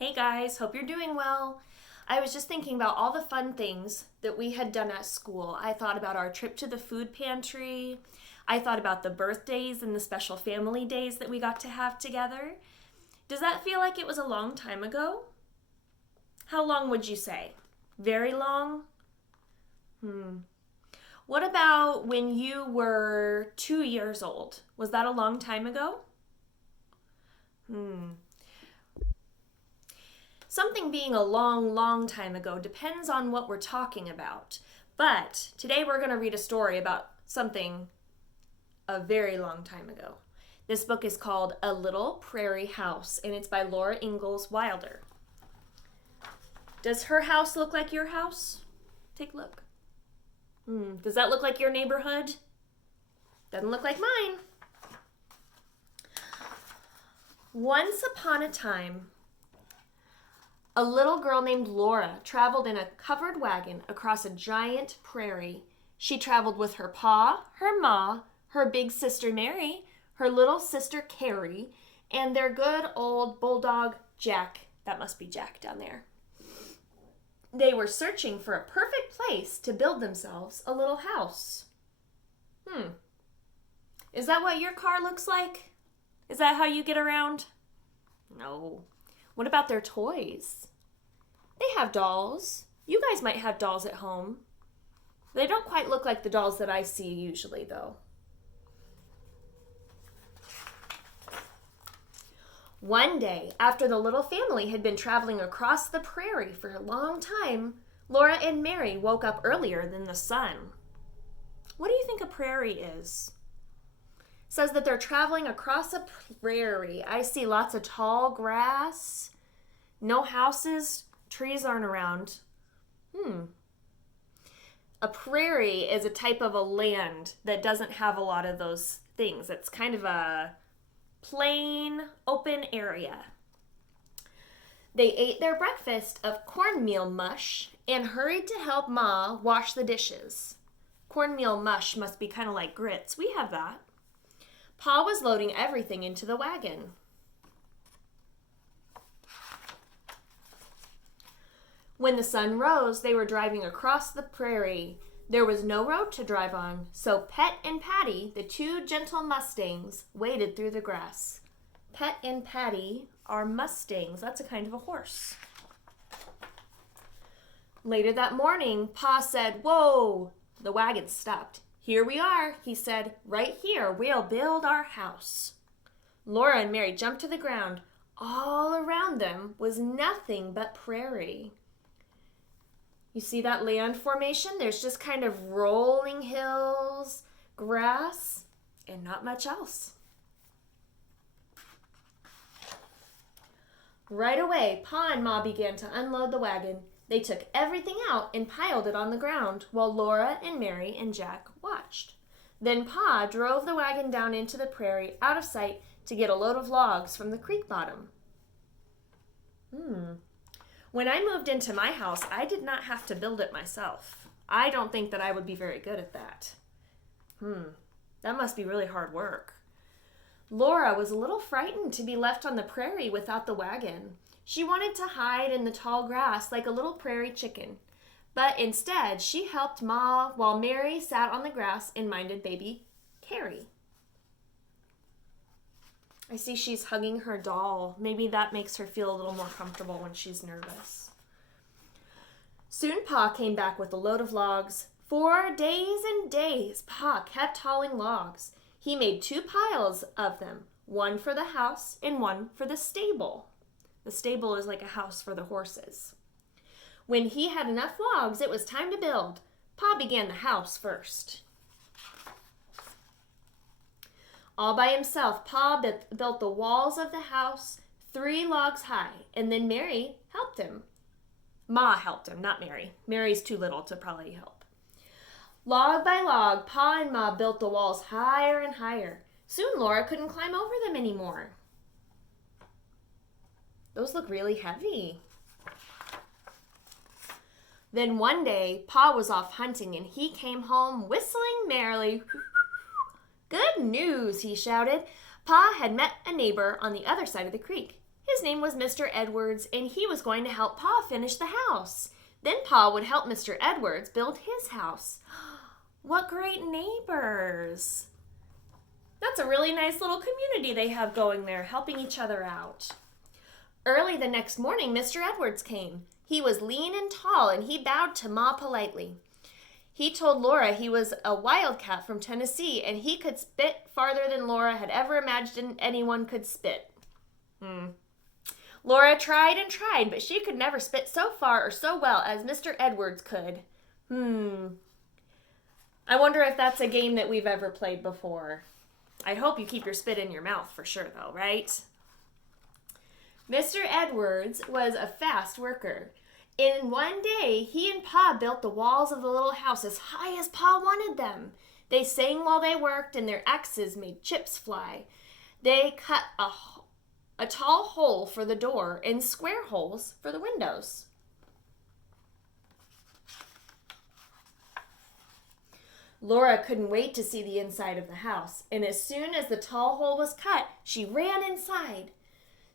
Hey guys, hope you're doing well. I was just thinking about all the fun things that we had done at school. I thought about our trip to the food pantry. I thought about the birthdays and the special family days that we got to have together. Does that feel like it was a long time ago? How long would you say? Very long? What about when you were 2 years old? Was that a long time ago? Something being a long, long time ago depends on what we're talking about. But today we're going to read a story about something a very long time ago. This book is called A Little Prairie House, and it's by Laura Ingalls Wilder. Does her house look like your house? Take a look. Does that look like your neighborhood? Doesn't look like mine. Once upon a time, a little girl named Laura traveled in a covered wagon across a giant prairie. She traveled with her pa, her ma, her big sister Mary, her little sister Carrie, and their good old bulldog Jack. That must be Jack down there. They were searching for a perfect place to build themselves a little house. Is that what your car looks like? Is that how you get around? No. What about their toys? They have dolls. You guys might have dolls at home. They don't quite look like the dolls that I see usually, though. One day, after the little family had been traveling across the prairie for a long time, Laura and Mary woke up earlier than the sun. What do you think a prairie is? It says that they're traveling across a prairie. I see lots of tall grass, no houses, trees aren't around. A prairie is a type of a land that doesn't have a lot of those things. It's kind of a plain, open area. They ate their breakfast of cornmeal mush and hurried to help Ma wash the dishes. Cornmeal mush must be kind of like grits. We have that. Pa was loading everything into the wagon. When the sun rose, they were driving across the prairie. There was no road to drive on, so Pet and Patty, the two gentle mustangs, waded through the grass. Pet and Patty are mustangs. That's a kind of a horse. Later that morning, Pa said, "Whoa!" The wagon stopped. "Here we are," he said. "Right here, we'll build our house." Laura and Mary jumped to the ground. All around them was nothing but prairie. You see that land formation? There's just kind of rolling hills, grass, and not much else. Right away, Pa and Ma began to unload the wagon. They took everything out and piled it on the ground while Laura and Mary and Jack watched. Then Pa drove the wagon down into the prairie out of sight to get a load of logs from the creek bottom. When I moved into my house, I did not have to build it myself. I don't think that I would be very good at that. That must be really hard work. Laura was a little frightened to be left on the prairie without the wagon. She wanted to hide in the tall grass like a little prairie chicken. But instead, she helped Ma while Mary sat on the grass and minded baby Carrie. I see she's hugging her doll. Maybe that makes her feel a little more comfortable when she's nervous. Soon Pa came back with a load of logs. For days and days, Pa kept hauling logs. He made 2 piles of them, one for the house and one for the stable. The stable is like a house for the horses. When he had enough logs, it was time to build. Pa began the house first. All by himself, Pa built the walls of the house 3 logs high, and then Mary helped him. Ma helped him, not Mary. Mary's too little to probably help. Log by log, Pa and Ma built the walls higher and higher. Soon Laura couldn't climb over them anymore. Those look really heavy. Then one day, Pa was off hunting and he came home whistling merrily. "Good news," he shouted. Pa had met a neighbor on the other side of the creek. His His name was Mr. Edwards, and he was going to help Pa finish the house. Then Pa would help Mr. Edwards build his house. What great neighbors! That's a really nice little community they have going there, helping each other out. Early the next morning, Mr. Edwards came. He was lean and tall, and he bowed to Ma politely. He told Laura he was a wildcat from Tennessee, and he could spit farther than Laura had ever imagined anyone could spit. Laura tried and tried, but she could never spit so far or so well as Mr. Edwards could. I wonder if that's a game that we've ever played before. I hope you keep your spit in your mouth for sure, though, right? Mr. Edwards was a fast worker. In one day, he and Pa built the walls of the little house as high as Pa wanted them. They sang while they worked, and their axes made chips fly. They cut a tall hole for the door and square holes for the windows. Laura couldn't wait to see the inside of the house, and as soon as the tall hole was cut, she ran inside.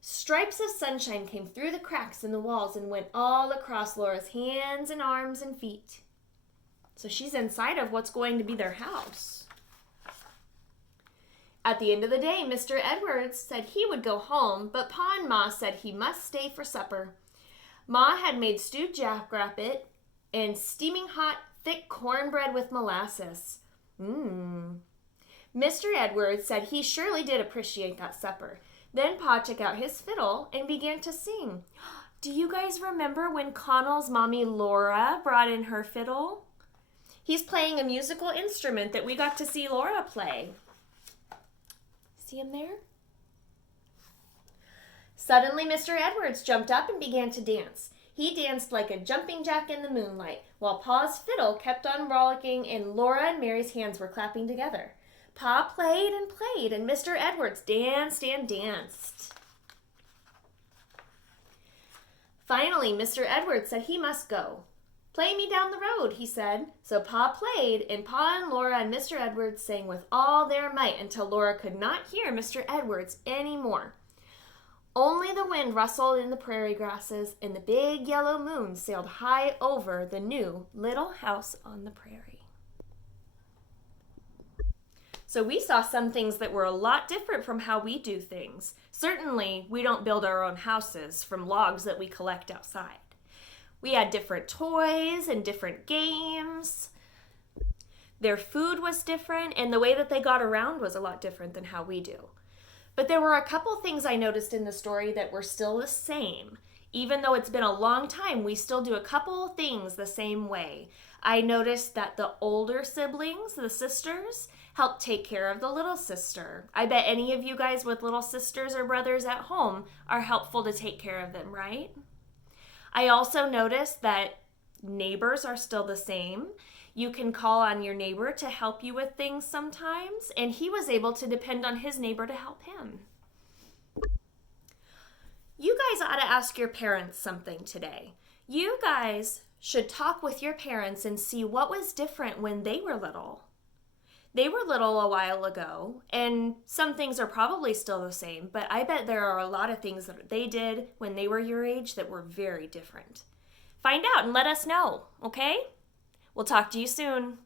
Stripes of sunshine came through the cracks in the walls and went all across Laura's hands and arms and feet. So she's inside of what's going to be their house. At the end of the day, Mr. Edwards said he would go home, but Pa and Ma said he must stay for supper. Ma had made stewed jackrabbit and steaming hot, thick cornbread with molasses. Mr. Edwards said he surely did appreciate that supper. Then Pa took out his fiddle and began to sing. Do you guys remember when Connell's mommy Laura brought in her fiddle? He's playing a musical instrument that we got to see Laura play. See him there? Suddenly, Mr. Edwards jumped up and began to dance. He danced like a jumping jack in the moonlight, while Pa's fiddle kept on rollicking and Laura and Mary's hands were clapping together. Pa played and played, and Mr. Edwards danced and danced. Finally, Mr. Edwards said he must go. Play me down the road, he said. So Pa played, and Pa and Laura and Mr. Edwards sang with all their might until Laura could not hear Mr. Edwards anymore. Only the wind rustled in the prairie grasses, and the big yellow moon sailed high over the new little house on the prairie. So we saw some things that were a lot different from how we do things. Certainly, we don't build our own houses from logs that we collect outside. We had different toys and different games. Their food was different, and the way that they got around was a lot different than how we do. But there were a couple things I noticed in the story that were still the same. Even though it's been a long time, we still do a couple things the same way. I noticed that the older siblings, the sisters, help take care of the little sister. I bet any of you guys with little sisters or brothers at home are helpful to take care of them, right? I also noticed that neighbors are still the same. You can call on your neighbor to help you with things sometimes, and he was able to depend on his neighbor to help him. You guys ought to ask your parents something today. You guys should talk with your parents and see what was different when they were little. They were little a while ago, and some things are probably still the same, but I bet there are a lot of things that they did when they were your age that were very different. Find out and let us know, okay? We'll talk to you soon.